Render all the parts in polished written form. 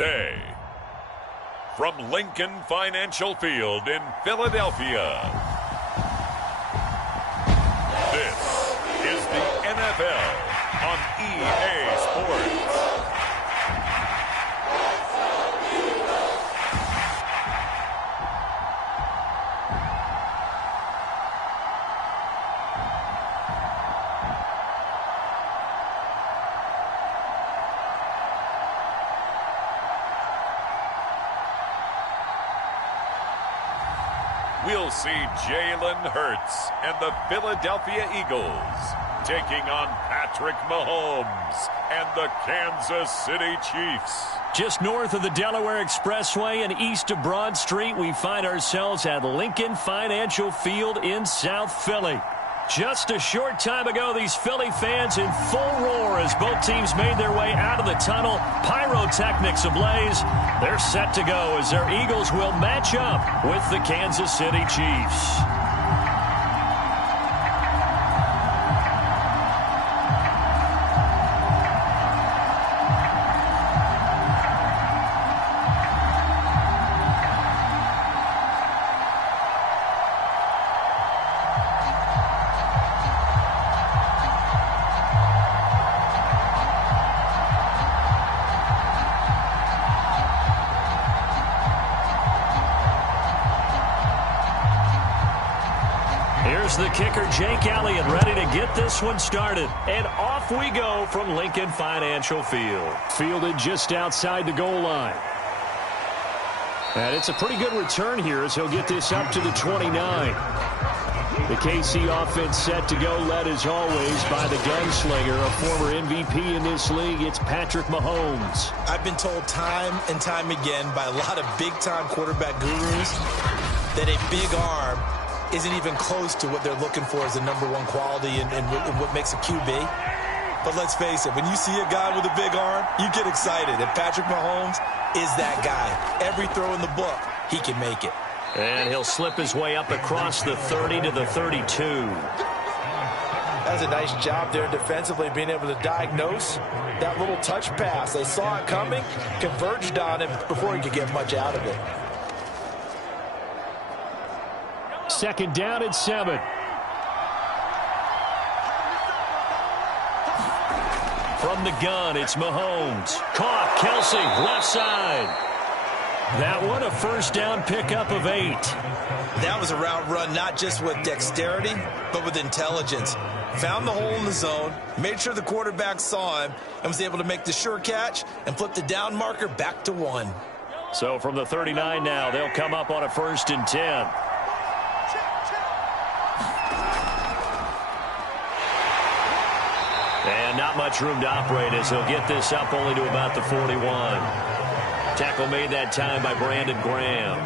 today. From Lincoln Financial Field in Philadelphia, this is the NFL on EA Sports. We'll see Jalen Hurts and the Philadelphia Eagles taking on Patrick Mahomes and the Kansas City Chiefs. Just north of the Delaware Expressway and east of Broad Street, we find ourselves at Lincoln Financial Field in South Philly. Just a short time ago, these Philly fans in full roar as both teams made their way out of the tunnel. Pyrotechnics ablaze. They're set to go as their Eagles will match up with the Kansas City Chiefs. Here's the kicker, Jake Elliott, ready to get this one started. And off we go from Lincoln Financial Field. Fielded just outside the goal line. And it's a pretty good return here as he'll get this up to the 29. The KC offense set to go, led as always by the gunslinger, a former MVP in this league. It's Patrick Mahomes. I've been told time and time again by a lot of big-time quarterback gurus that a big arm isn't even close to what they're looking for as the #1 quality and what makes a QB. But let's face it, when you see a guy with a big arm, you get excited. And Patrick Mahomes is that guy. Every throw in the book, he can make it. And he'll slip his way up across the 30 to the 32. That's a nice job there defensively, being able to diagnose that little touch pass. They saw it coming, converged on it before he could get much out of it. Second down and 7. From the gun, it's Mahomes. Caught, Kelsey, left side. That one, a first down pickup of 8. That was a route run not just with dexterity, but with intelligence. Found the hole in the zone, made sure the quarterback saw him, and was able to make the sure catch and flip the down marker back to 1. So from the 39 now, they'll come up on a 1st and 10. And not much room to operate as he'll get this up only to about the 41. Tackle made that time by Brandon Graham.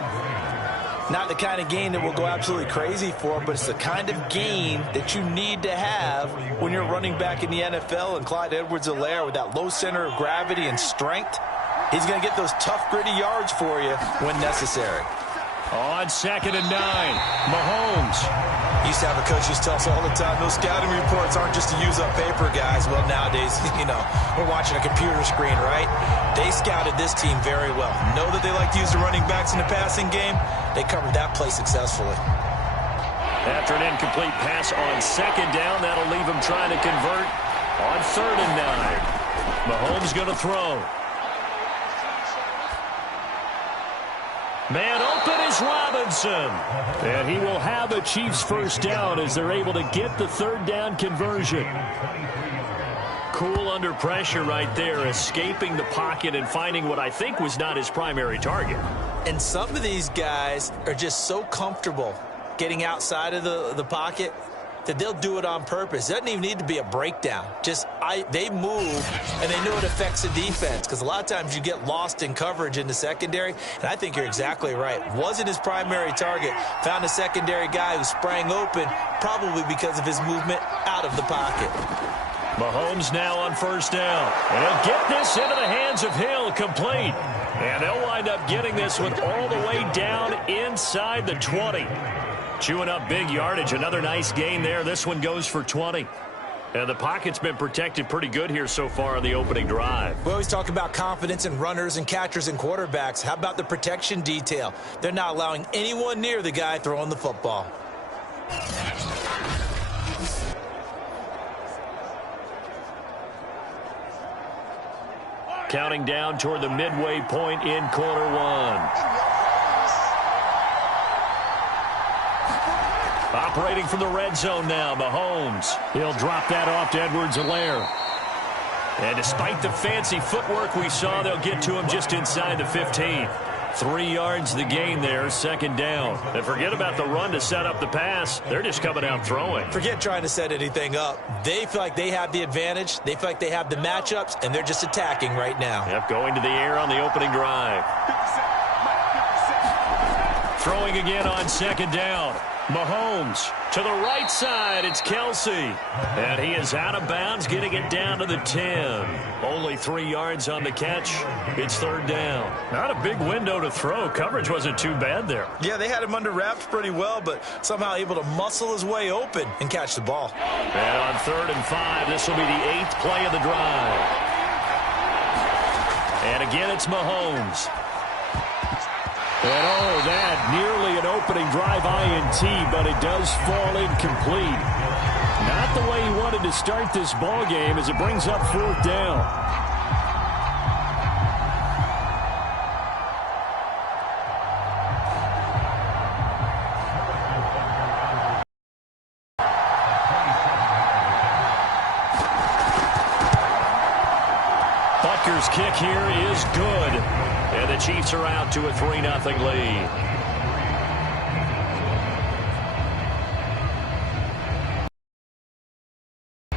Not the kind of gain that we'll go absolutely crazy for, but it's the kind of gain that you need to have when you're running back in the NFL. And Clyde Edwards-Helaire, with that low center of gravity and strength, he's going to get those tough, gritty yards for you when necessary. On 2nd and 9, Mahomes. Used to have a coach used to tell us all the time, those scouting reports aren't just to use up paper, guys. Well, nowadays, we're watching a computer screen, right? They scouted this team very well. Know that they like to use the running backs in the passing game. They covered that play successfully. After an incomplete pass on 2nd down, that'll leave him trying to convert on 3rd and 9. Mahomes going to throw. Man open is Robinson. And he will have a Chiefs first down as they're able to get the 3rd down conversion. Cool under pressure right there, escaping the pocket and finding what I think was not his primary target. And some of these guys are just so comfortable getting outside of the pocket that they'll do it on purpose. It doesn't even need to be a breakdown. They move, and they know it affects the defense, because a lot of times you get lost in coverage in the secondary, and I think you're exactly right. Wasn't his primary target. Found a secondary guy who sprang open, probably because of his movement out of the pocket. Mahomes now on 1st down. And he'll get this into the hands of Hill, complete. And they'll wind up getting this one all the way down inside the 20. Chewing up big yardage. Another nice gain there. This one goes for 20. And the pocket's been protected pretty good here so far on the opening drive. We always talk about confidence in runners and catchers and quarterbacks. How about the protection detail? They're not allowing anyone near the guy throwing the football. Counting down toward the midway point in quarter one. Operating from the red zone now, Mahomes. He'll drop that off to Edwards-Helaire. And despite the fancy footwork we saw, they'll get to him just inside the 15. 3 yards the gain there, second down. And forget about the run to set up the pass. They're just coming out throwing. Forget trying to set anything up. They feel like they have the advantage. They feel like they have the matchups, and they're just attacking right now. Yep, going to the air on the opening drive. Throwing again on second down. Mahomes to the right side. It's Kelsey. And he is out of bounds, getting it down to the 10. Only 3 yards on the catch. It's third down. Not a big window to throw. Coverage wasn't too bad there. Yeah, they had him under wraps pretty well, but somehow able to muscle his way open and catch the ball. And on 3rd and 5, this will be the 8th play of the drive. And again, it's Mahomes. And oh, that nearly an opening drive INT, but it does fall incomplete. Not the way he wanted to start this ball game as it brings up 4th down. Butker's kick here is good. And the Chiefs are out to a 3-0 lead.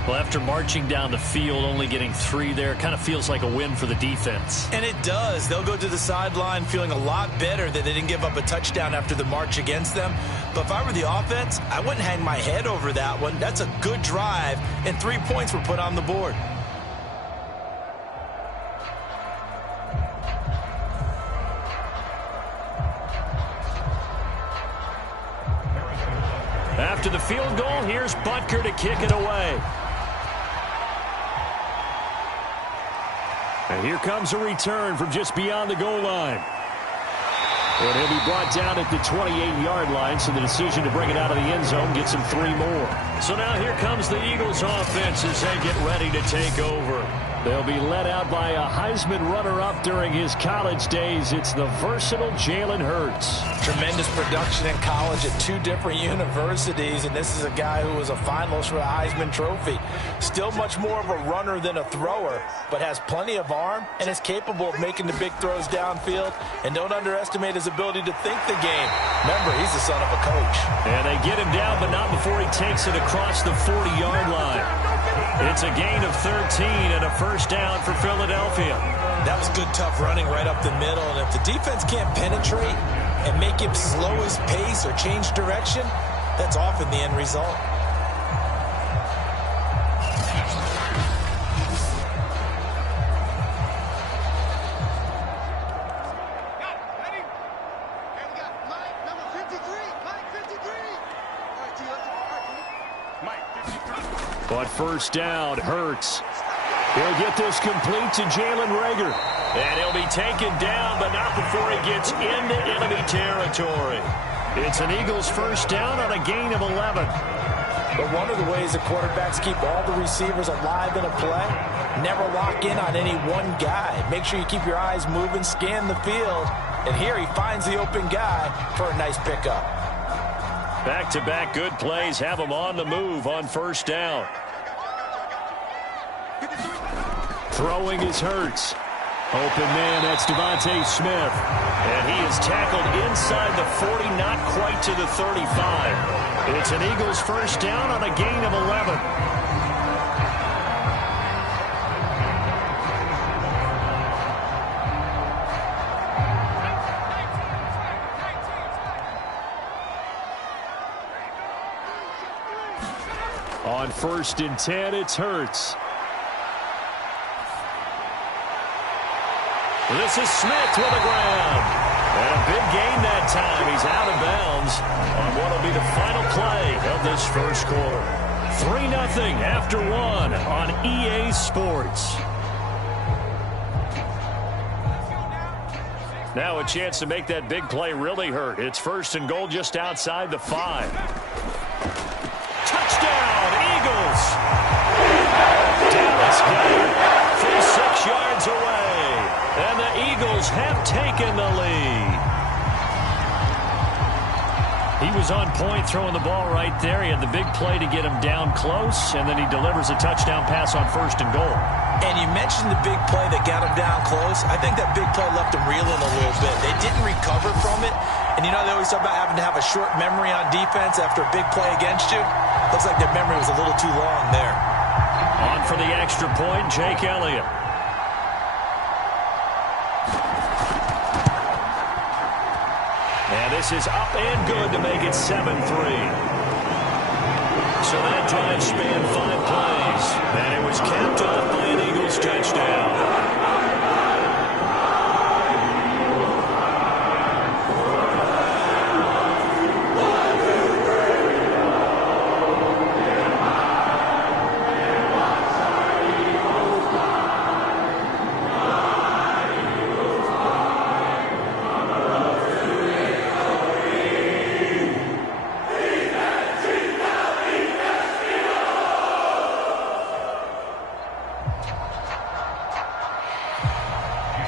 Well, after marching down the field, only getting 3 there, kind of feels like a win for the defense. And it does. They'll go to the sideline feeling a lot better that they didn't give up a touchdown after the march against them. But if I were the offense, I wouldn't hang my head over that one. That's a good drive, and 3 points were put on the board. After the field goal, here's Butker to kick it away. And here comes a return from just beyond the goal line. And he'll be brought down at the 28-yard line, so the decision to bring it out of the end zone gets him 3 more. So now here comes the Eagles offense as they get ready to take over. They'll be led out by a Heisman runner-up during his college days. It's the versatile Jalen Hurts. Tremendous production in college at 2 different universities, and this is a guy who was a finalist for a Heisman Trophy. Still much more of a runner than a thrower, but has plenty of arm and is capable of making the big throws downfield. And don't underestimate his ability to think the game. Remember, he's the son of a coach. And they get him down, but not before he takes it across the 40-yard line. It's a gain of 13 and a first down for Philadelphia. That was good, tough running right up the middle. And if the defense can't penetrate and make him slow his pace or change direction, that's often the end result. But first down, Hurts. He'll get this complete to Jalen Reagor. And he'll be taken down, but not before he gets into enemy territory. It's an Eagles first down on a gain of 11. But one of the ways the quarterbacks keep all the receivers alive in a play, never lock in on any one guy. Make sure you keep your eyes moving, scan the field. And here he finds the open guy for a nice pickup. Back-to-back good plays have him on the move on first down. Throwing is Hurts. Open man, that's Devontae Smith. And he is tackled inside the 40, not quite to the 35. It's an Eagles first down on a gain of 11. On 1st and 10, it's Hurts. This is Smith with the ground. And a big gain that time. He's out of bounds on what will be the final play of this first quarter. 3-0 after one on EA Sports. Now a chance to make that big play really hurt. It's 1st and goal just outside the 5. Touchdown, Eagles! Dallas got it from 6 yards away. And the Eagles have taken the lead. He was on point throwing the ball right there. He had the big play to get him down close, and then he delivers a touchdown pass on 1st and goal. And you mentioned the big play that got him down close. I think that big play left him reeling a little bit. They didn't recover from it. And you know they always talk about having to have a short memory on defense after a big play against you. Looks like their memory was a little too long there. On for the extra point, Jake Elliott. And this is up and good to make it 7-3. So that drive spanned 5 plays. And it was capped off by an Eagles touchdown.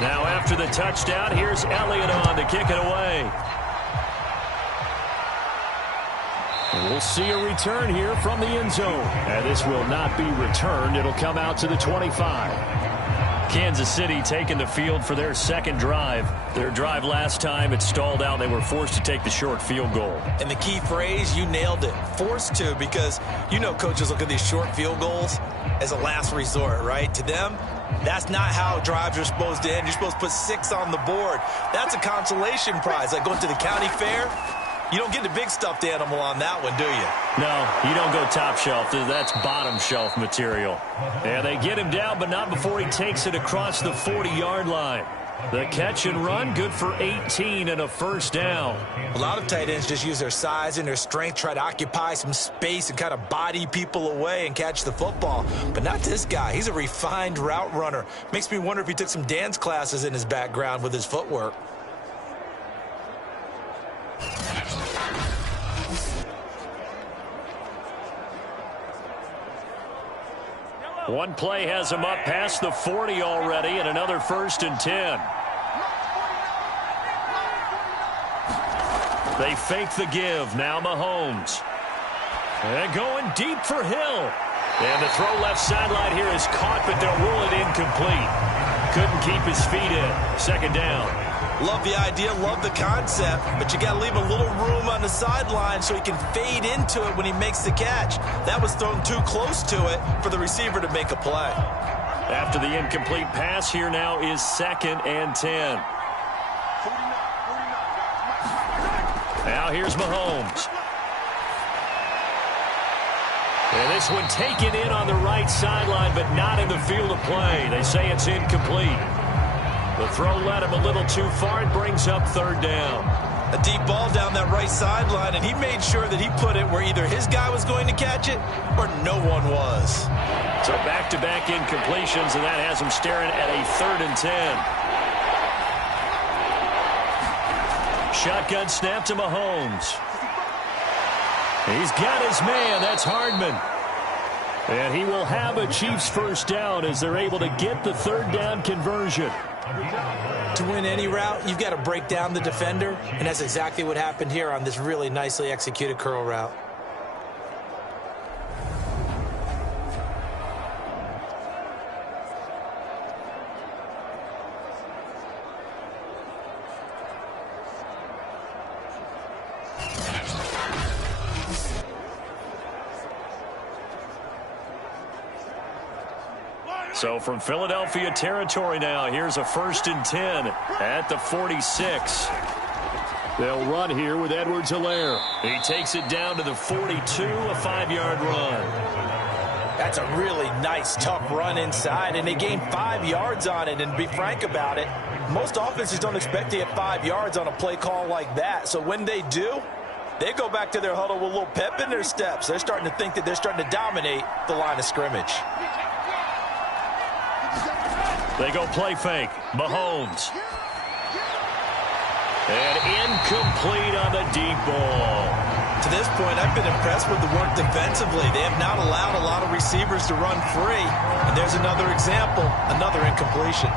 Now after the touchdown, here's Elliott on to kick it away. And we'll see a return here from the end zone. And this will not be returned. It'll come out to the 25. Kansas City taking the field for their second drive. Their drive last time, it stalled out. They were forced to take the short field goal. And the key phrase, you nailed it. Forced to, because you know coaches look at these short field goals as a last resort, right? To them, that's not how drives are supposed to end. You're supposed to put 6 on the board. That's a consolation prize. Like going to the county fair, you don't get the big stuffed animal on that one, do you? No, you don't go top shelf. That's bottom shelf material. And they get him down, but not before he takes it across the 40-yard line. The catch and run, good for 18 and a first down. A lot of tight ends just use their size and their strength, try to occupy some space and kind of body people away and catch the football. But not this guy. He's a refined route runner. Makes me wonder if he took some dance classes in his background with his footwork. One play has him up past the 40 already, and another 1st and 10. They fake the give. Now Mahomes. And going deep for Hill. And the throw left sideline here is caught, but they'll rule it incomplete. Couldn't keep his feet in. 2nd down. Love the idea, love the concept, but you got to leave a little room on the sideline so he can fade into it when he makes the catch. That was thrown too close to it for the receiver to make a play. After the incomplete pass, here now is 2nd and 10. Now here's Mahomes. And this one taken in on the right sideline, but not in the field of play. They say it's incomplete. The throw led him a little too far. It brings up 3rd down. A deep ball down that right sideline, and he made sure that he put it where either his guy was going to catch it or no one was. So back-to-back incompletions, and that has him staring at a 3rd and 10. Shotgun snap to Mahomes. He's got his man. That's Hardman. And he will have a Chiefs first down as they're able to get the 3rd down conversion. To win any route, you've got to break down the defender, and that's exactly what happened here on this really nicely executed curl route. So from Philadelphia territory now, here's a 1st and 10 at the 46. They'll run here with Edwards-Helaire. He takes it down to the 42, a 5-yard run. That's a really nice, tough run inside, and they gained 5 yards on it. And to be frank about it, most offenses don't expect to get 5 yards on a play call like that. So when they do, They go back to their huddle with a little pep in their steps. They're starting to think that they're starting to dominate the line of scrimmage. They go play fake. Mahomes. And incomplete on the deep ball. To this point, I've been impressed with the work defensively. They have not allowed a lot of receivers to run free. And there's another example, another incompletion.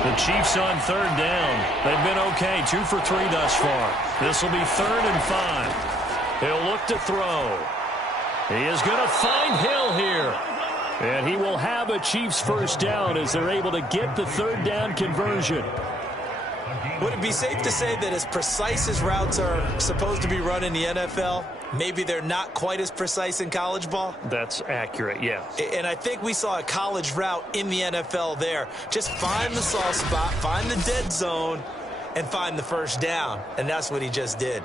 The Chiefs on third down. They've been okay, 2 for 3 thus far. This will be 3rd and 5. He'll look to throw. He is going to find Hill here. And he will have a Chiefs first down as they're able to get the 3rd down conversion. Would it be safe to say that as precise as routes are supposed to be run in the NFL, maybe they're not quite as precise in college ball? That's accurate, yeah. And I think we saw a college route in the NFL there. Just find the soft spot, find the dead zone, and find the first down. And that's what he just did.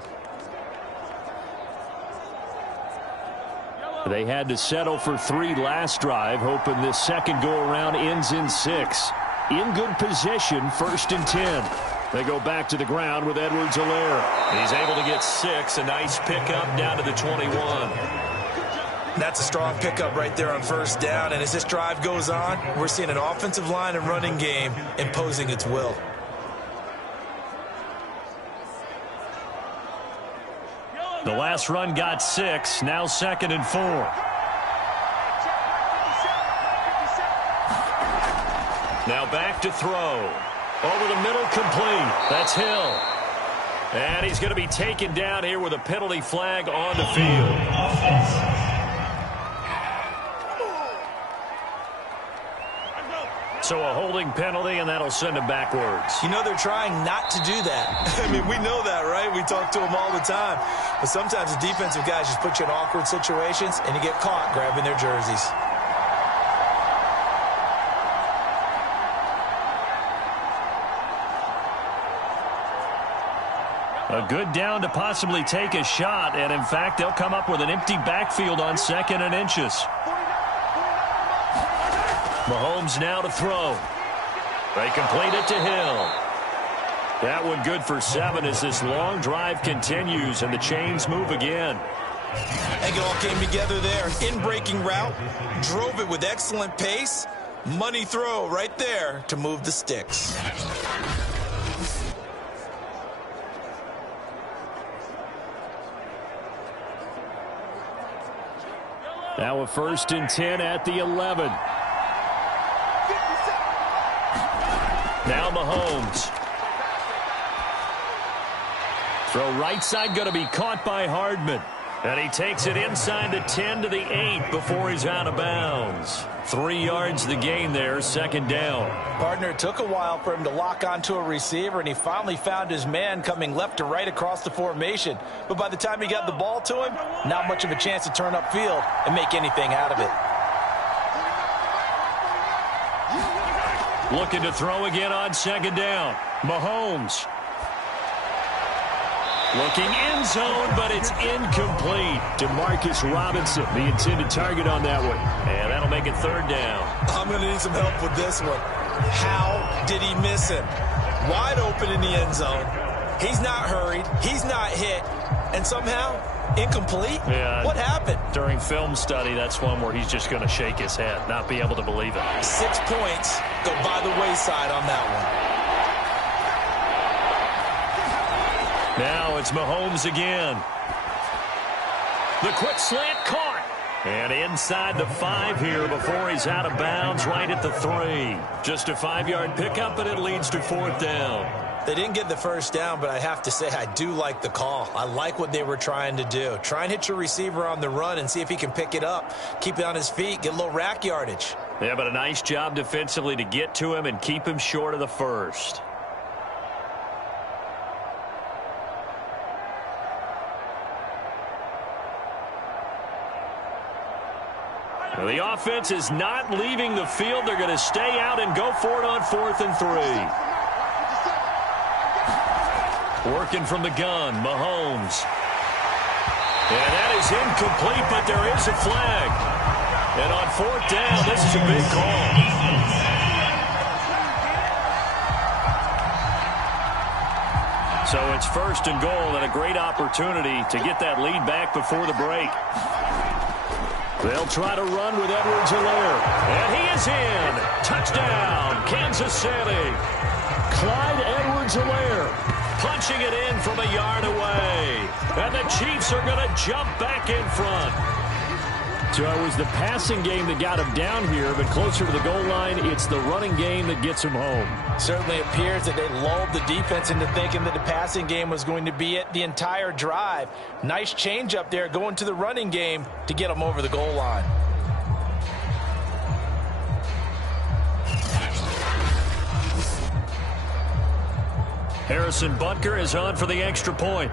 They had to settle for 3 last drive, hoping this second go-around ends in 6. In good position, 1st and 10. They go back to the ground with Edwards-Helaire. He's able to get 6, a nice pickup down to the 21. That's a strong pickup right there on first down. And as this drive goes on, we're seeing an offensive line and running game imposing its will. The last run got 6, now 2nd and 4. Now back to throw. Over the middle, complete. That's Hill. And he's going to be taken down here with a penalty flag on the field. So a holding penalty, and that'll send him backwards. You know, they're trying not to do that. I mean, we know that, right? We talk to them all the time. But sometimes the defensive guys just put you in awkward situations, and you get caught grabbing their jerseys. A good down to possibly take a shot, and in fact, they'll come up with an empty backfield on 2nd and inches. Mahomes now to throw. They complete it to Hill. That one good for 7 as this long drive continues and the chains move again. I think it all came together there. In-breaking route, drove it with excellent pace. Money throw right there to move the sticks. Now a 1st and 10 at the 11. Now Mahomes. Throw right side, going to be caught by Hardman. And he takes it inside the 10 to the 8 before he's out of bounds. 3 yards the gain there, 2nd down. Partner, it took a while for him to lock onto a receiver, and he finally found his man coming left to right across the formation. But by the time he got the ball to him, not much of a chance to turn upfield and make anything out of it. Looking to throw again on 2nd down. Mahomes. Looking end zone, but it's incomplete. Demarcus Robinson, the intended target on that one. And that'll make it 3rd down. I'm going to need some help with this one. How did he miss him? Wide open in the end zone. He's not hurried. He's not hit. And somehow, incomplete? Yeah, what happened? During film study, that's one where he's just going to shake his head, not be able to believe it. 6 points go by the wayside on that one. Now it's Mahomes again. The quick slant caught. And inside the 5 here before he's out of bounds right at the 3. Just a 5-yard pickup, and it leads to 4th down. They didn't get the first down, but I have to say I do like the call. I like what they were trying to do. Try and hit your receiver on the run and see if he can pick it up. Keep it on his feet, get a little rack yardage. Yeah, but a nice job defensively to get to him and keep him short of the first. Well, the offense is not leaving the field. They're going to stay out and go for it on 4th and 3. Working from the gun, Mahomes. And that is incomplete, but there is a flag. And on 4th down, this is a big call. So it's first and goal and a great opportunity to get that lead back before the break. They'll try to run with Edwards-Helaire. And he is in. Touchdown, Kansas City. Clyde Edwards-Helaire punching it in from a yard away. And the Chiefs are going to jump back in front. So it was the passing game that got him down here, but closer to the goal line, it's the running game that gets him home. Certainly appears that they lulled the defense into thinking that the passing game was going to be it the entire drive. Nice change up there going to the running game to get them over the goal line. Harrison Butker is on for the extra point.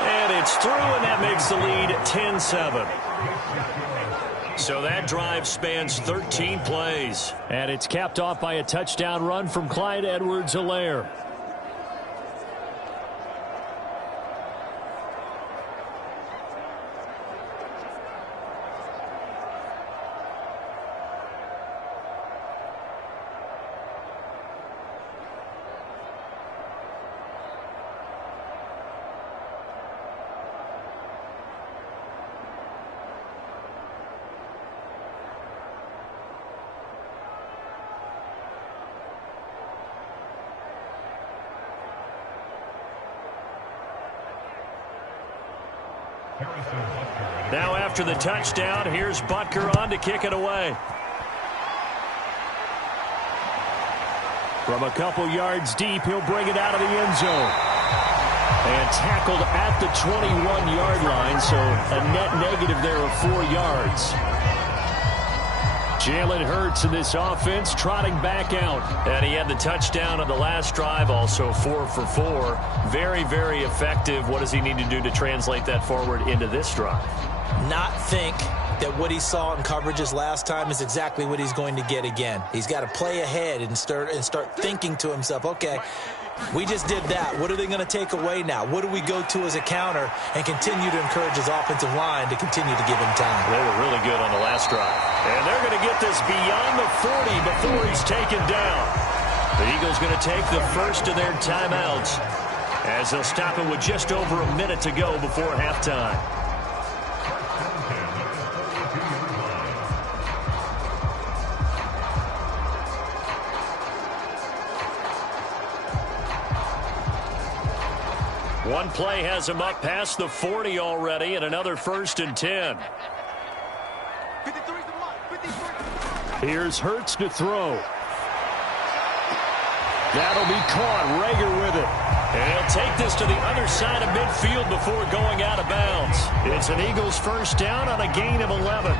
And it's through, and that makes the lead 10-7. So that drive spans 13 plays. And it's capped off by a touchdown run from Clyde Edwards-Helaire. Now after the touchdown, here's Butker on to kick it away. From a couple yards deep, he'll bring it out of the end zone. And tackled at the 21-yard line, so a net negative there of 4 yards. Jalen Hurts in this offense trotting back out. And he had the touchdown on the last drive, also 4 for 4. Very, very effective. What does he need to do to translate that forward into this drive? Not think that what he saw in coverages last time is exactly what he's going to get again. He's got to play ahead and start thinking to himself, okay, we just did that. What are they going to take away now? What do we go to as a counter? And continue to encourage his offensive line to continue to give him time. They were really good on the last drive. And they're going to get this beyond the 40 before he's taken down. The Eagles going to take the first of their timeouts as they'll stop him with just over a minute to go before halftime. One play has him up past the 40 already, and another 1st and 10. Here's Hurts to throw. That'll be caught. Rager with it. And he'll take this to the other side of midfield before going out of bounds. It's an Eagles first down on a gain of 11.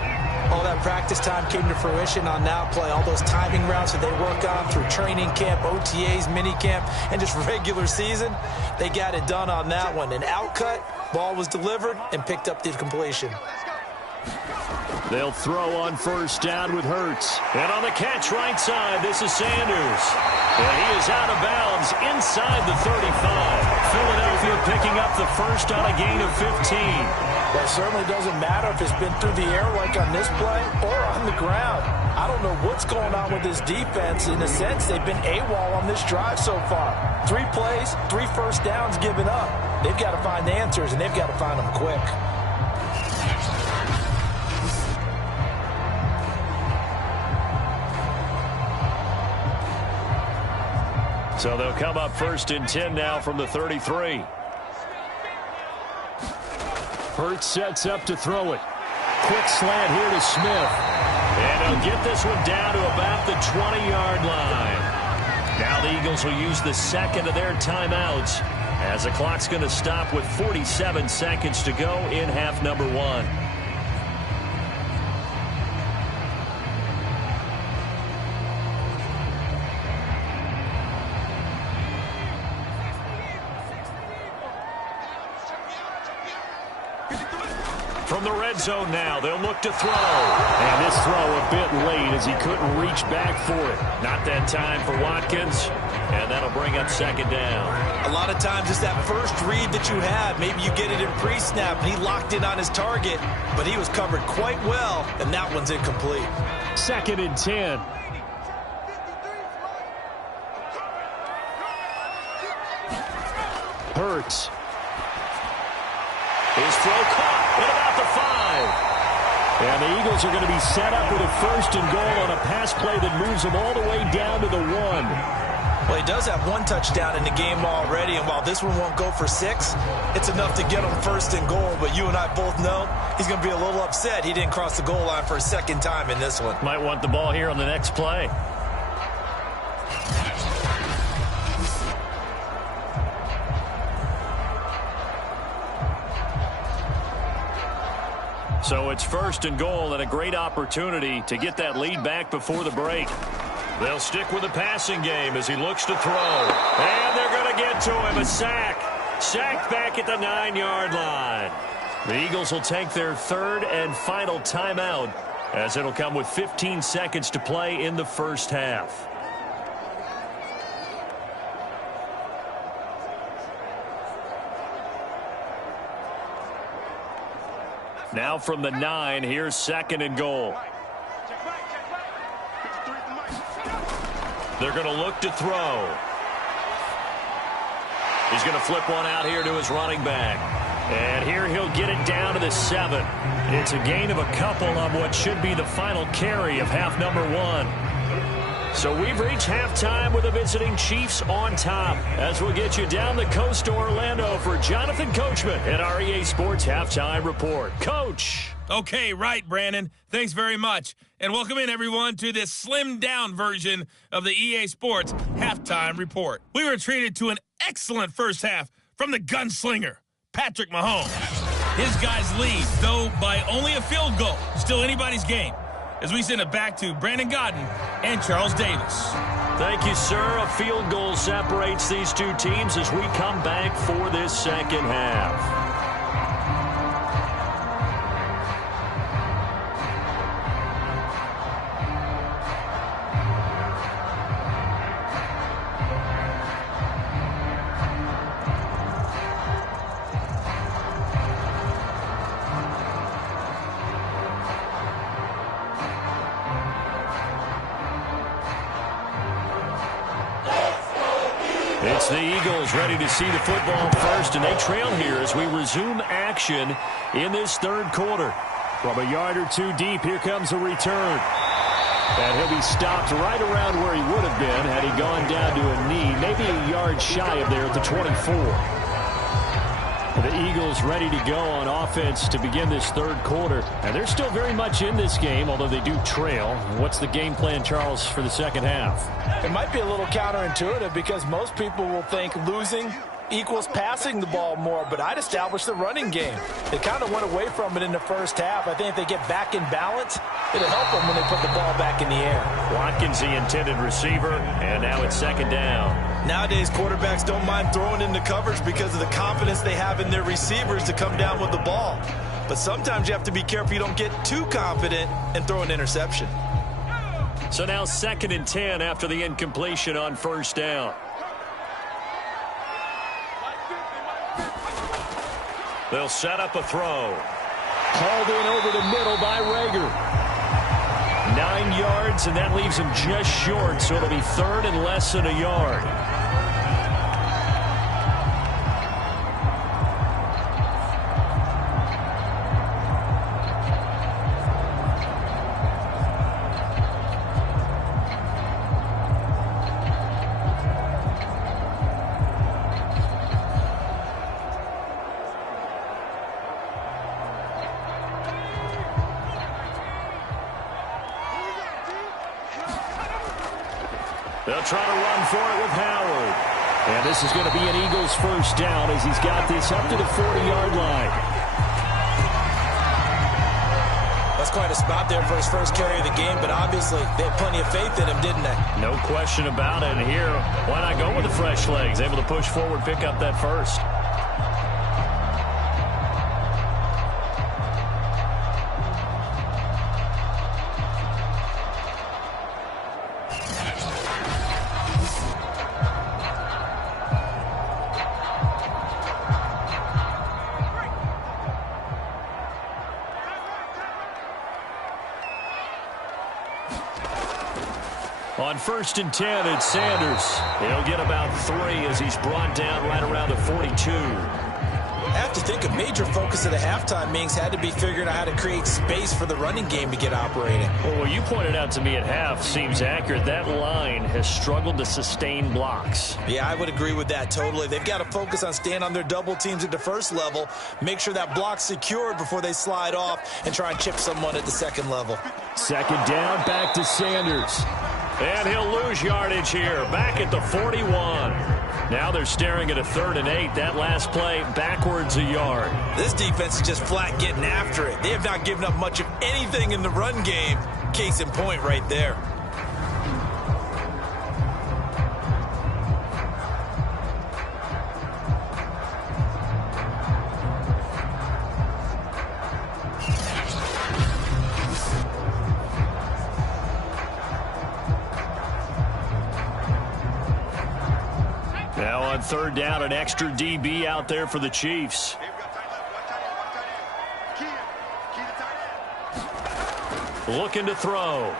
All that practice time came to fruition on that play. All those timing routes that they work on through training camp, OTAs, minicamp, and just regular season, they got it done on that one. An outcut, ball was delivered, and picked up the completion. They'll throw on first down with Hurts. And on the catch right side, this is Sanders. And he is out of bounds inside the 35. Philadelphia picking up the first on a gain of 15. Well, it certainly doesn't matter if it's been through the air like on this play or on the ground. I don't know what's going on with this defense. In a sense, they've been AWOL on this drive so far. 3 plays, 3 first downs given up. They've got to find answers, and they've got to find them quick. So they'll come up 1st and 10 now from the 33. Hurts sets up to throw it. Quick slant here to Smith. And they'll get this one down to about the 20-yard line. Now the Eagles will use the second of their timeouts as the clock's going to stop with 47 seconds to go in half number 1. From the red zone now, they'll look to throw. And this throw a bit late as he couldn't reach back for it. Not that time for Watkins, and that'll bring up 2nd down. A lot of times it's that first read that you have. Maybe you get it in pre-snap, and he locked in on his target, but he was covered quite well, and that one's incomplete. 2nd and 10. Hurts. His throw caught at about the 5. And the Eagles are going to be set up with a 1st and goal on a pass play that moves them all the way down to the 1. Well, he does have 1 touchdown in the game already, and while this one won't go for 6, it's enough to get him 1st and goal. But you and I both know he's going to be a little upset he didn't cross the goal line for a 2nd time in this one. Might want the ball here on the next play. So it's 1st and goal and a great opportunity to get that lead back before the break. They'll stick with the passing game as he looks to throw. And they're going to get to him. A sack. Sacked back at the 9-yard line. The Eagles will take their 3rd and final timeout as it'll come with 15 seconds to play in the first half. Now from the 9, here's 2nd and goal. They're going to look to throw. He's going to flip one out here to his running back. And here he'll get it down to the 7. It's a gain of a couple on what should be the final carry of half number 1. So we've reached halftime with the visiting Chiefs on top as we'll get you down the coast to Orlando for Jonathan Coachman at our EA Sports Halftime Report. Coach. Okay, right, Brandon. Thanks very much. And welcome in, everyone, to this slimmed-down version of the EA Sports Halftime Report. We were treated to an excellent first half from the gunslinger, Patrick Mahomes. His guys lead, though by only a field goal. Still anybody's game. As we send it back to Brandon Godden and Charles Davis. Thank you, sir. A field goal separates these two teams as we come back for this second half. It's the Eagles ready to see the football first, and they trail here as we resume action in this 3rd quarter. From a yard or 2 deep, here comes a return. And he'll be stopped right around where he would have been had he gone down to a knee, maybe a yard shy of there at the 24. The Eagles ready to go on offense to begin this 3rd quarter. And they're still very much in this game, although they do trail. What's the game plan, Charles, for the second half? It might be a little counterintuitive because most people will think losing equals passing the ball more, but I'd establish the running game. They kind of went away from it in the first half. I think if they get back in balance, it'll help them when they put the ball back in the air. Watkins, the intended receiver, and now it's 2nd down. Nowadays, quarterbacks don't mind throwing into coverage because of the confidence they have in their receivers to come down with the ball. But sometimes you have to be careful you don't get too confident and throw an interception. So now 2nd and 10 after the incompletion on 1st down. They'll set up a throw. Hauled in over the middle by Rager. 9 yards, and that leaves him just short, so it'll be 3rd and less than a yard. They'll try to run for it with Howard. And this is going to be an Eagles 1st down as he's got this up to the 40-yard line. That's quite a spot there for his first carry of the game, but obviously they had plenty of faith in him, didn't they? No question about it. And here, why not go with the fresh legs? Able to push forward, pick up that first. On first and 10, it's Sanders. He'll get about 3 as he's brought down right around the 42. I have to think a major focus of the halftime meetings had to be figuring out how to create space for the running game to get operating. Well, what you pointed out to me at half seems accurate. That line has struggled to sustain blocks. Yeah, I would agree with that totally. They've got to focus on staying on their double teams at the first level, make sure that block's secured before they slide off, and try and chip someone at the second level. Second down, back to Sanders. And he'll lose yardage here, back at the 41. Now they're staring at a 3rd and 8. That last play, backwards a yard. This defense is just flat getting after it. They have not given up much of anything in the run game. Case in point right there. Now on 3rd down, an extra DB out there for the Chiefs. Looking to throw.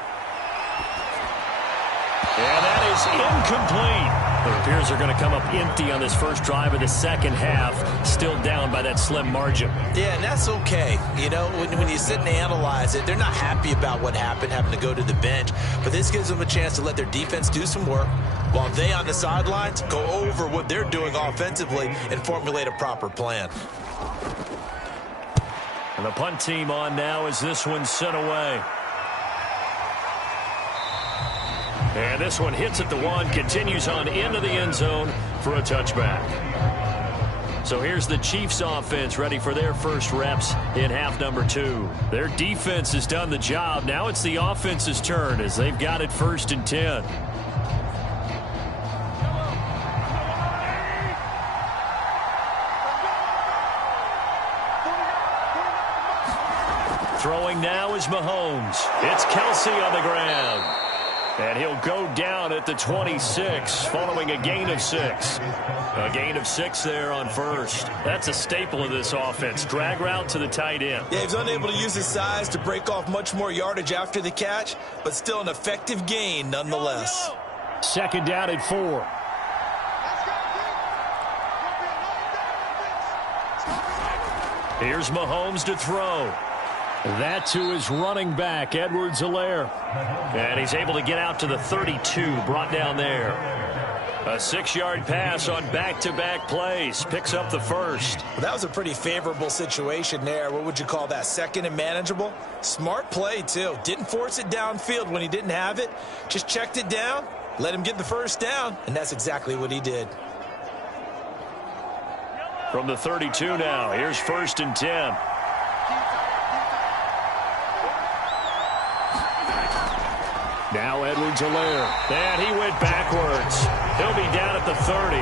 And that is incomplete. It appears they're going to come up empty on this first drive of the second half, still down by that slim margin. Yeah, and that's okay. You know, when you sit and analyze it, they're not happy about what happened, having to go to the bench. But this gives them a chance to let their defense do some work, while they on the sidelines go over what they're doing offensively and formulate a proper plan. And the punt team on now as this one's sent away. And this one hits at the 1, continues on into the end zone for a touchback. So here's the Chiefs offense ready for their first reps in half number 2. Their defense has done the job. Now it's the offense's turn as they've got it 1st and 10. Throwing now is Mahomes. It's Kelsey on the ground. And he'll go down at the 26 following a gain of 6. A gain of 6 there on first. That's a staple of this offense. Drag route to the tight end. Yeah, he's unable to use his size to break off much more yardage after the catch, but still an effective gain nonetheless. Second down at 4. Here's Mahomes to throw. That to his running back, Edwards-Helaire. And he's able to get out to the 32, brought down there. A 6-yard pass on back-to-back plays. Picks up the first. Well, that was a pretty favorable situation there. What would you call that? Second and manageable? Smart play, too. Didn't force it downfield when he didn't have it. Just checked it down, let him get the first down, and that's exactly what he did. From the 32 now, here's 1st and 10. Now Edwards-Helaire. And he went backwards. He'll be down at the 30.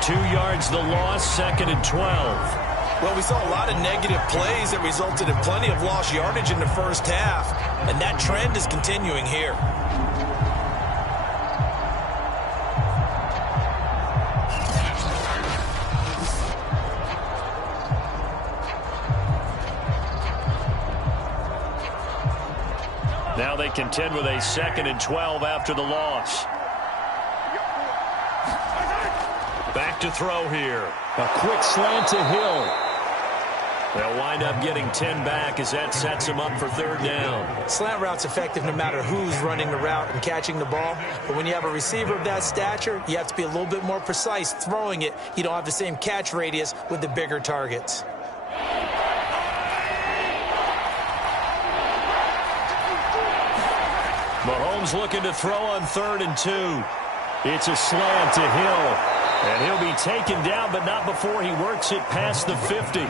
2 yards the loss, 2nd and 12. Well, we saw a lot of negative plays that resulted in plenty of lost yardage in the first half, and that trend is continuing here. Now they contend with a 2nd and 12 after the loss. Back to throw here. A quick slant to Hill. They'll wind up getting 10 back as that sets him up for 3rd down. Slant route's effective no matter who's running the route and catching the ball. But when you have a receiver of that stature, you have to be a little bit more precise throwing it. You don't have the same catch radius with the bigger targets. Mahomes looking to throw on 3rd and 2. It's a slant to Hill. And he'll be taken down, but not before he works it past the 50.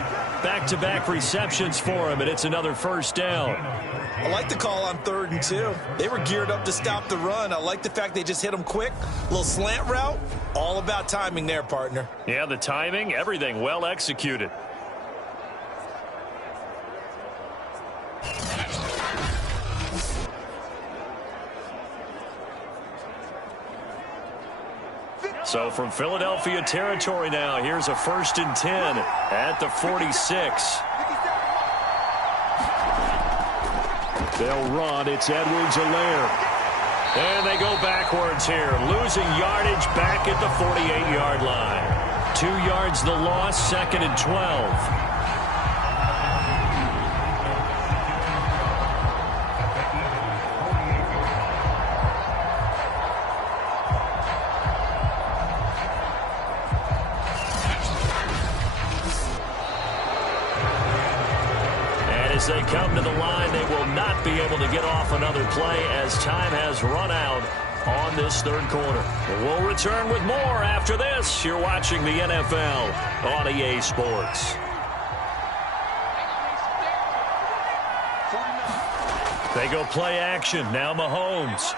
Back-to-back receptions for him, and it's another 1st down. I like the call on 3rd and 2. They were geared up to stop the run. I like the fact they just hit him quick. A little slant route. All about timing there, partner. Yeah, the timing, everything well executed. So from Philadelphia territory now, here's a 1st and 10 at the 46. They'll run. It's Edwards-Helaire. And they go backwards here, losing yardage back at the 48-yard line. 2 yards the loss, 2nd and 12. As they come to the line, they will not be able to get off another play as time has run out on this third quarter. We'll return with more after this. You're watching the NFL on EA Sports. They go play action. Now Mahomes.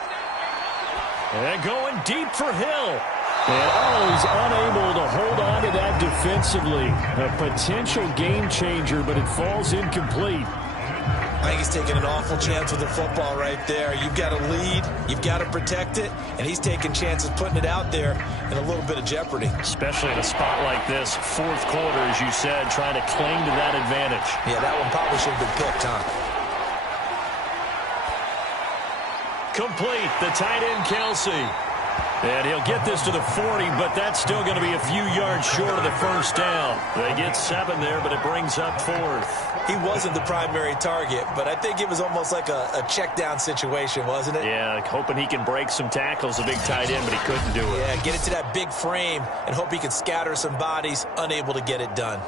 And going deep for Hill. And he's unable to hold on to that defensively. A potential game changer, but it falls incomplete. I think he's taking an awful chance with the football right there. You've got to lead, you've got to protect it, and he's taking chances putting it out there in a little bit of jeopardy. Especially in a spot like this, fourth quarter, as you said, trying to cling to that advantage. Yeah, that one probably should have been picked, huh? Complete, the tight end, Kelsey. And he'll get this to the 40, but that's still going to be a few yards short of the first down. They get 7 there, but it brings up 4th. He wasn't the primary target, but I think it was almost like a check down situation, wasn't it? Yeah, hoping he can break some tackles, a big tight end, but he couldn't do it. Yeah, get it to that big frame and hope he can scatter some bodies, unable to get it done.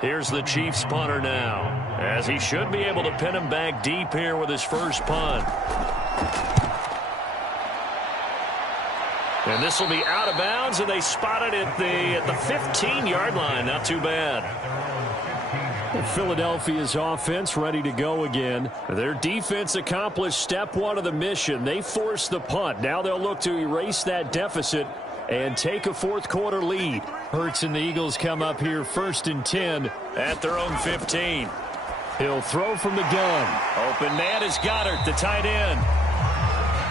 Here's the Chiefs punter now, as he should be able to pin him back deep here with his first punt. And this will be out of bounds, and they spot it at the 15-yard line. Not too bad. Philadelphia's offense ready to go again. Their defense accomplished step 1 of the mission. They forced the punt. Now they'll look to erase that deficit and take a fourth quarter lead. Hurts and the Eagles come up here 1st and 10 at their own 15. He'll throw from the gun. Open man is Goddard, the tight end.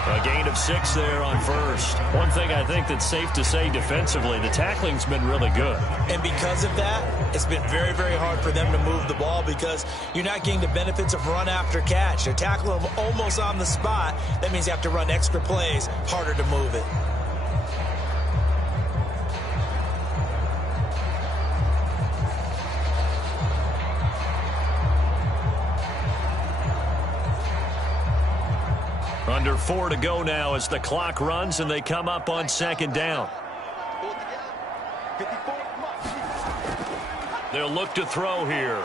A gain of 6 there on first. One thing I think that's safe to say defensively, the tackling's been really good. And because of that, it's been very, very hard for them to move the ball because you're not getting the benefits of run after catch. They're tackling them almost on the spot. That means you have to run extra plays, harder to move it. Under 4 to go now as the clock runs and they come up on 2nd down. They'll look to throw here.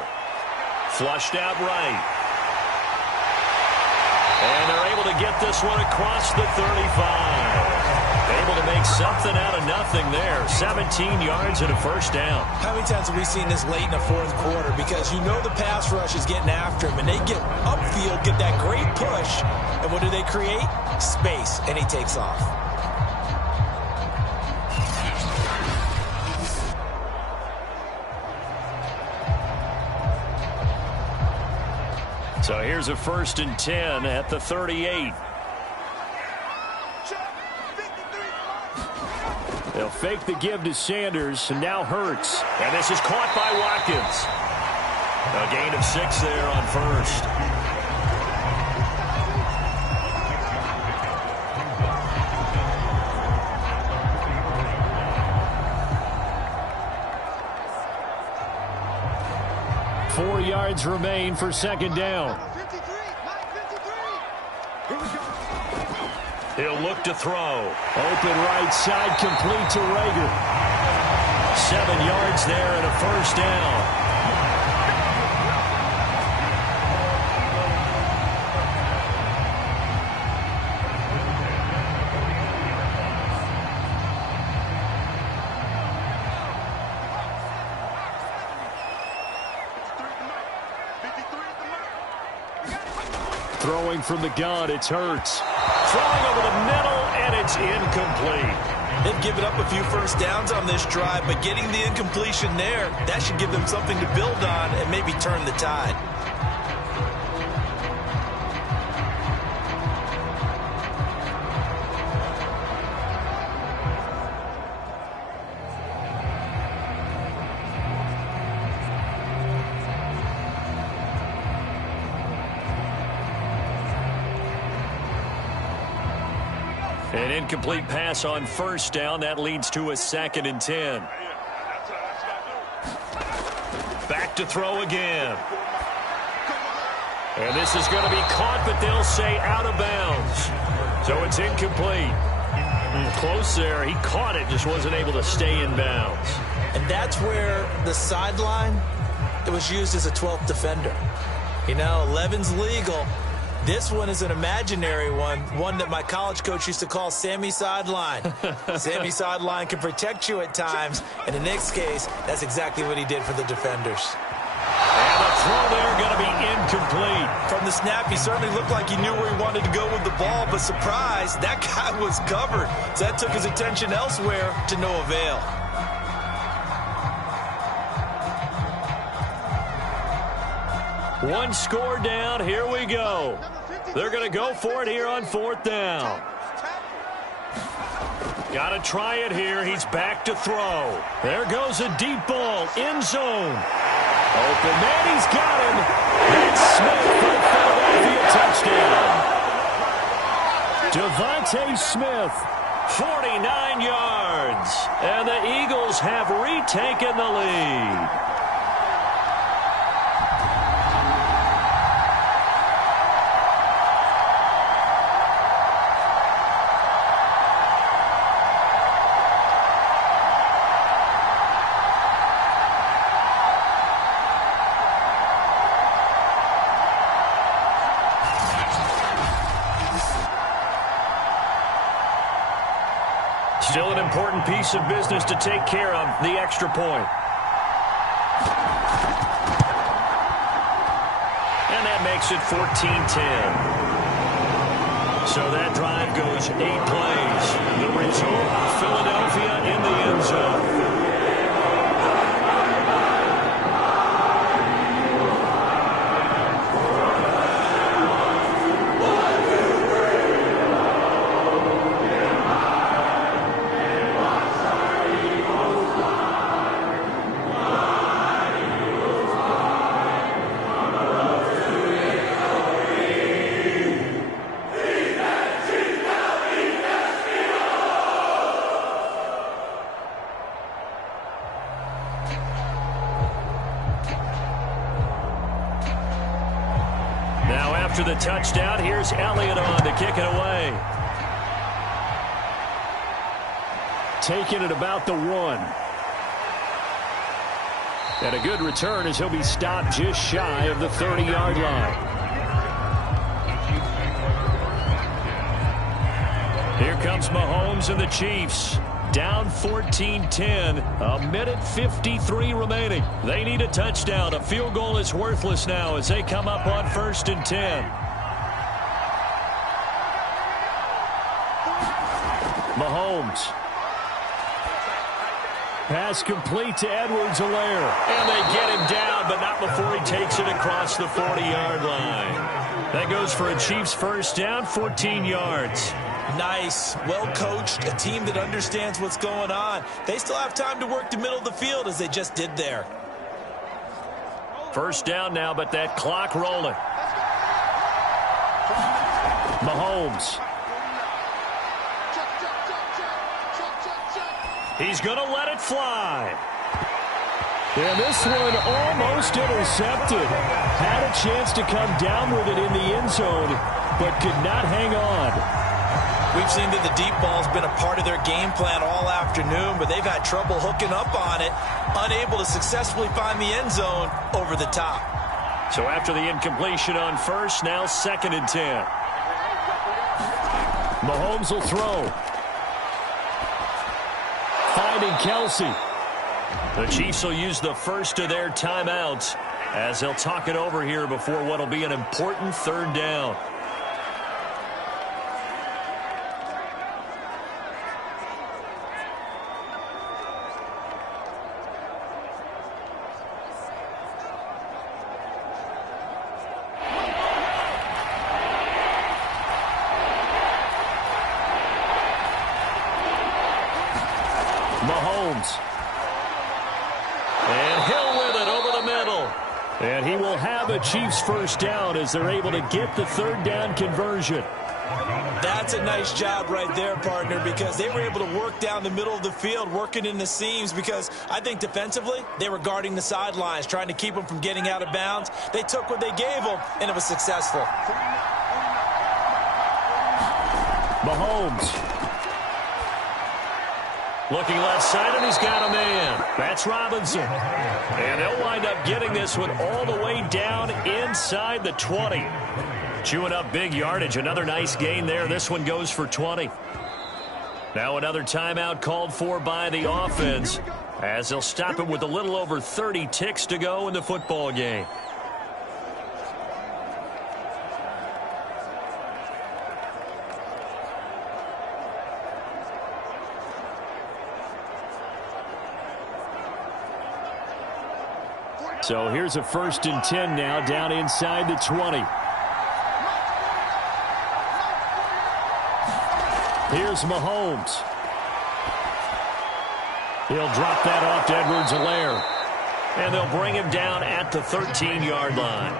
Flushed out right. And they're able to get this one across the 35. Able to make something out of nothing there. 17 yards and a first down. How many times have we seen this late in the fourth quarter? Because you know the pass rush is getting after him, and they get upfield, get that great push, and what do they create? Space, and he takes off. So here's a 1st and 10 at the 38. They'll fake the give to Sanders, and now Hurts. And this is caught by Watkins. A gain of 6 there on first. Four yards remain for 2nd down. He'll look to throw. Open right side, complete to Rager. 7 yards there and a first down. Throwing from the gun, it's Hurts. Throwing over the middle, and it's incomplete. They've given up a few first downs on this drive, but getting the incompletion there, that should give them something to build on and maybe turn the tide. An incomplete pass on first down. That leads to a 2nd and 10. Back to throw again. And this is going to be caught, but they'll say out of bounds. So it's incomplete. Close there. He caught it, just wasn't able to stay in bounds. And that's where the sideline, it was used as a 12th defender. You know, 11's legal. This one is an imaginary one that my college coach used to call Sammy Sideline. Sammy Sideline can protect you at times, and in Nick's case, that's exactly what he did for the defenders. And the throw there going to be incomplete. From the snap, he certainly looked like he knew where he wanted to go with the ball, but surprise, that guy was covered. So that took his attention elsewhere to no avail. One score down. Here we go. They're going to go for it here on 4th down. Got to try it here. He's back to throw. There goes a deep ball. End zone. Open man. He's got him. That's Smith for the Philadelphia touchdown. Devontae Smith, 49 yards. And the Eagles have retaken the lead. Still an important piece of business to take care of, the extra point. And that makes it 14-10. So that drive goes 8 plays. The result, Philadelphia in the end zone. After the touchdown, here's Elliott on to kick it away. Taking it about the 1. And a good return as he'll be stopped just shy of the 30-yard line. Here comes Mahomes and the Chiefs. Down 14-10, a minute 53 remaining. They need a touchdown. A field goal is worthless now as they come up on 1st and 10. Mahomes. Pass complete to Edwards-Helaire. And they get him down, but not before he takes it across the 40-yard line. That goes for a Chiefs first down, 14 yards. Nice, well-coached, a team that understands what's going on. They still have time to work the middle of the field as they just did there. First down now, but that clock rolling. Mahomes. He's going to let it fly. And this one almost intercepted. Had a chance to come down with it in the end zone, but could not hang on. We've seen that the deep ball's been a part of their game plan all afternoon, but they've had trouble hooking up on it, unable to successfully find the end zone over the top. So after the incompletion on first, now 2nd and 10. Mahomes will throw. Finding Kelsey. The Chiefs will use the first of their timeouts as they'll talk it over here before what will be an important 3rd down. Mahomes. And Hill with it over the middle. And he will have a Chiefs first down as they're able to get the 3rd down conversion. That's a nice job right there, partner, because they were able to work down the middle of the field, working in the seams, because I think defensively they were guarding the sidelines, trying to keep them from getting out of bounds. They took what they gave them, and it was successful. Mahomes. Looking left side, and he's got a man. That's Robinson. And they'll wind up getting this one all the way down inside the 20. Chewing up big yardage. Another nice gain there. This one goes for 20. Now another timeout called for by the offense, as they'll stop it with a little over 30 ticks to go in the football game. So here's a 1st and 10 now, down inside the 20. Here's Mahomes. He'll drop that off to Edwards-Helaire. And they'll bring him down at the 13-yard line.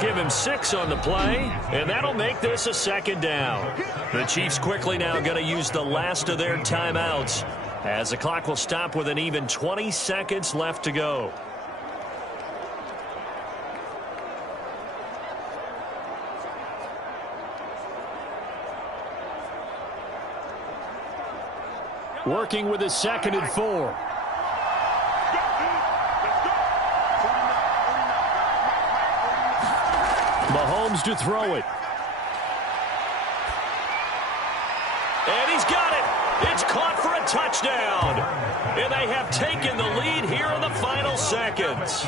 Give him 6 on the play, and that'll make this a 2nd down. The Chiefs quickly now going to use the last of their timeouts, as the clock will stop with an even 20 seconds left to go. Working with a 2nd and 4. Mahomes to throw it. And he's got it. It's caught for a touchdown. And they have taken the lead here in the final seconds.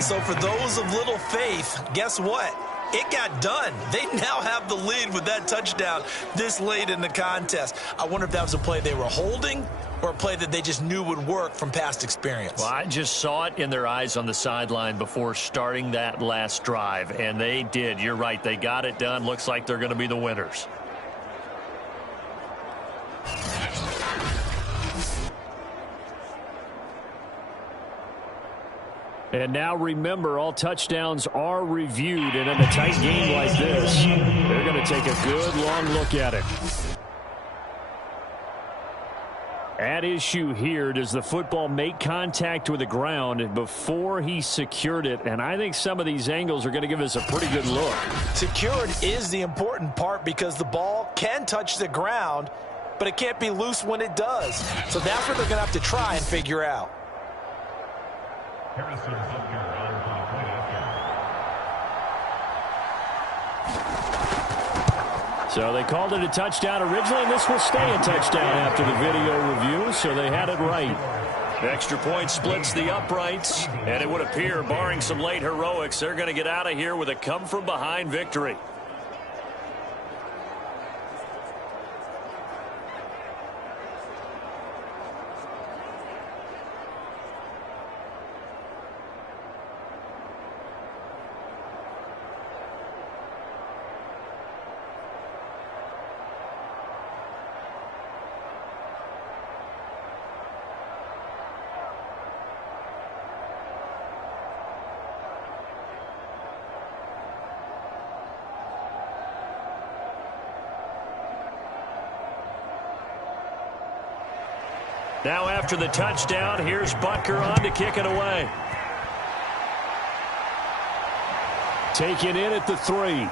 So for those of little faith, guess what? It got done. They now have the lead with that touchdown this late in the contest. I wonder if that was a play they were holding or a play that they just knew would work from past experience. Well, I just saw it in their eyes on the sideline before starting that last drive, and they did. You're right. They got it done. Looks like they're going to be the winners. And now remember, all touchdowns are reviewed, and in a tight game like this, they're going to take a good long look at it. At issue here, does the football make contact with the ground before he secured it? And I think some of these angles are going to give us a pretty good look. Secured is the important part, because the ball can touch the ground, but it can't be loose when it does. So that's what they're going to have to try and figure out. So they called it a touchdown originally, and this will stay a touchdown after the video review, so they had it right. Extra point splits the uprights, and it would appear, barring some late heroics, they're going to get out of here with a come-from-behind victory. Now after the touchdown, here's Butker on to kick it away. Taken in at the 3.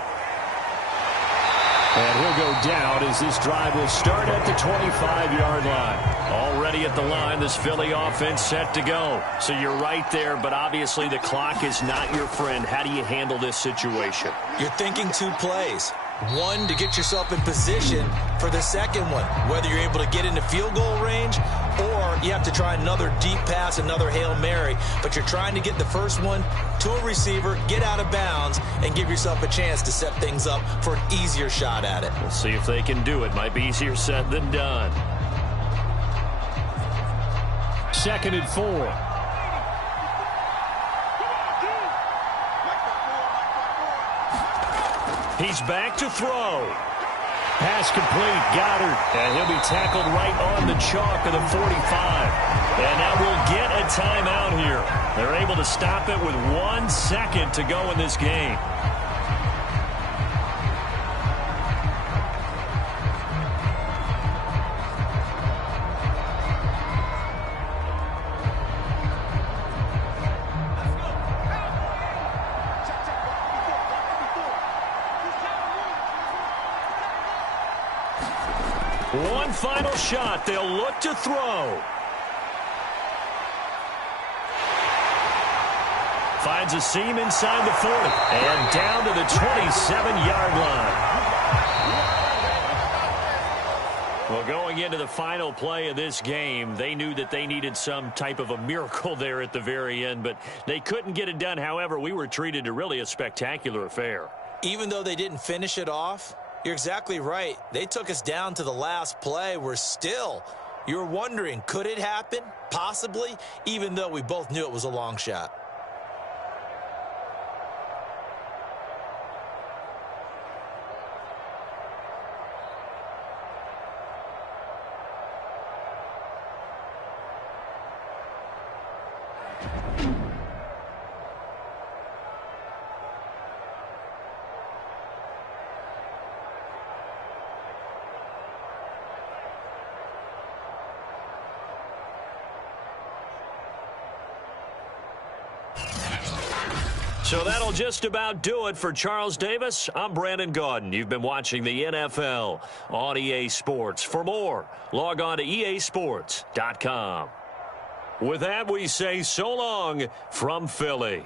And he'll go down as this drive will start at the 25-yard line. Already at the line, this Philly offense set to go. So you're right there, but obviously the clock is not your friend. How do you handle this situation? You're thinking 2 plays. One, to get yourself in position for the second one, whether you're able to get into field goal range or you have to try another deep pass, another Hail Mary. But you're trying to get the first one to a receiver, get out of bounds, and give yourself a chance to set things up for an easier shot at it. We'll see if they can do it. Might be easier said than done. 2nd and 4. He's back to throw. Pass complete. Goddard. And he'll be tackled right on the chalk of the 45. And now we'll get a timeout here. They're able to stop it with 1 second to go in this game. One final shot. They'll look to throw. Finds a seam inside the 40. And down to the 27-yard line. Well, going into the final play of this game, they knew that they needed some type of a miracle there at the very end, but they couldn't get it done. However, we were treated to really a spectacular affair. Even though they didn't finish it off, you're exactly right. They took us down to the last play. You're wondering, could it happen? Possibly, even though we both knew it was a long shot. So that'll just about do it for Charles Davis. I'm Brandon Gaudin. You've been watching the NFL on EA Sports. For more, log on to easports.com. With that, we say so long from Philly.